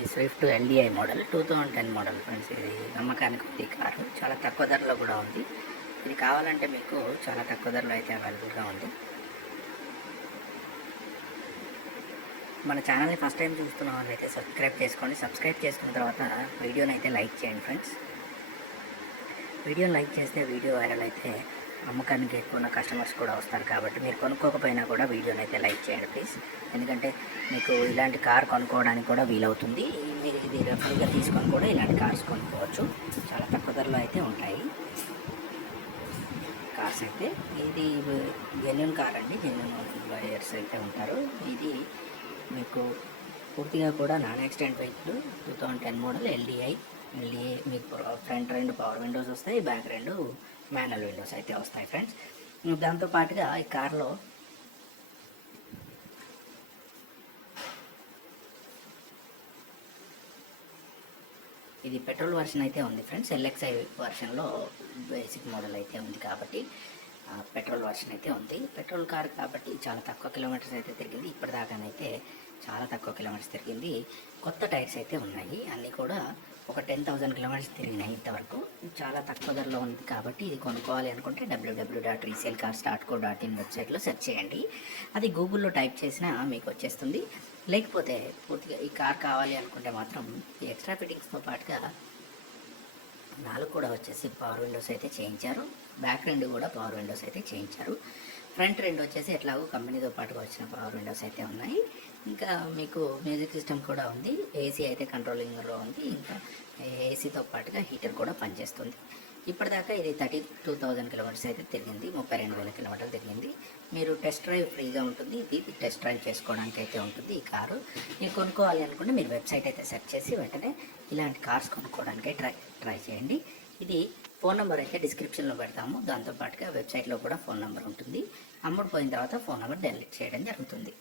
ఈ Swift NDI model two thousand ten model friends. ఇది అమ్మకానికి ఉంది కారు. చాలా తక్కువ ధరలో కూడా ఉంది. ఇది కావాలంటే మీకు చాలా తక్కువ ధరలో అయితే అవైలబుల్గా ఉంది. మన ఛానల్ని ఫస్ట్ టైం చూస్తున్న వాళ్ళైతే సబ్స్క్రైబ్ చేసుకోండి. సబ్స్క్రైబ్ చేసుకున్న తర్వాత వీడియోని అయితే లైక్ చేయండి ఫ్రెండ్స్. వీడియోని లైక్ చేస్తే వీడియో వైరల్ అయితే అమ్మకానికి ఎక్కువ ఉన్న కస్టమర్స్ కూడా వస్తారు కాబట్టి మీరు కొనుక్కోకపోయినా కూడా వీడియోని అయితే లైక్ చేయండి ప్లీజ్ ఎందుకంటే మీకు ఇలాంటి కార్ కొనుక్కోవడానికి కూడా వీలవుతుంది. మీరు ఇది రెఫర్గా తీసుకొని కూడా ఇలాంటి కార్స్ కొనుక్కోవచ్చు. చాలా తక్కువ ధరలో అయితే ఉంటాయి. కార్స్ అయితే ఇది జెన్యున్ కార్ అండి. జెన్యున్ బయర్స్ అయితే ఉంటారు. ఇది మీకు పూర్తిగా కూడా non accident vehicle two thousand ten model LDI LDI మీకు ఫ్రంట్ రెండు పవర్ విండోస్ వస్తాయి బ్యాక్ రెండు మ్యానల్ విండోస్ అయితే వస్తాయి ఫ్రెండ్స్ దాంతో పాటుగా ఈ కార్లో ఇది పెట్రోల్ వర్షన్ అయితే ఉంది ఫ్రెండ్స్ ఎల్ఎక్స్ఐ వర్షన్లో బేసిక్ మోడల్ అయితే ఉంది కాబట్టి పెట్రోల్ వర్షన్ అయితే ఉంది. పెట్రోల్ కార్ కాబట్టి చాలా తక్కువ కిలోమీటర్స్ అయితే తిరిగింది. ఇప్పటిదాకానైతే చాలా తక్కువ కిలోమీటర్స్ తిరిగింది. కొత్త టైర్స్ అయితే ఉన్నాయి. అన్నీ కూడా ఒక టెన్ థౌజండ్ కిలోమీటర్స్ తిరిగినాయి ఇంతవరకు. చాలా తక్కువ ధరలో ఉంది కాబట్టి ఇది కొనుక్కోవాలి అనుకుంటే W W dot resale car dot co dot in వెబ్సైట్లో సెర్చ్ చేయండి. అది గూగుల్లో టైప్ చేసినా మీకు వచ్చేస్తుంది. లేకపోతే పూర్తిగా ఈ కార్ కావాలి అనుకుంటే మాత్రం ఈ ఎక్స్ట్రా ఫిట్టింగ్స్తో పాటుగా నాలుగు కూడా వచ్చేసి పవర్ విండోస్ అయితే చేయించారు. బ్యాక్ రెండు కూడా పవర్ విండోస్ అయితే చేయించారు. ఫ్రంట్ రెండు వచ్చేసి ఎట్లాగో కంపెనీతో పాటుగా వచ్చిన పవర్ విండోస్ అయితే ఉన్నాయి. ఇంకా మీకు మ్యూజిక్ సిస్టమ్ కూడా ఉంది. ఏసీ అయితే కంట్రోలింగ్లో ఉంది. ఇంకా ఏసీతో పాటుగా హీటర్ కూడా పనిచేస్తుంది. ఇప్పటిదాకా ఇది థర్టీ టూ థౌజండ్ కిలోమీటర్స్ అయితే తిరిగింది ముప్పై రెండు వేల కిలోమీటర్లు తిరిగింది. మీరు టెస్ట్ డ్రైవ్ ఫ్రీగా ఉంటుంది ఇది టెస్ట్ డ్రైవ్ చేసుకోవడానికి అయితే ఉంటుంది ఈ కారు. మీరు కొనుక్కోవాలి అనుకుంటే మీరు వెబ్సైట్ అయితే సెర్చ్ చేసి వెంటనే ఇలాంటి కార్స్ కొనుక్కోవడానికి ట్రై ట్రై చేయండి. ఇది ఫోన్ నెంబర్ అయితే డిస్క్రిప్షన్లో పెడతాము దాంతోపాటుగా వెబ్సైట్లో కూడా ఫోన్ నెంబర్ ఉంటుంది. అమ్ముడు పోయిన తర్వాత ఫోన్ నెంబర్ డెలిట్ చేయడం జరుగుతుంది.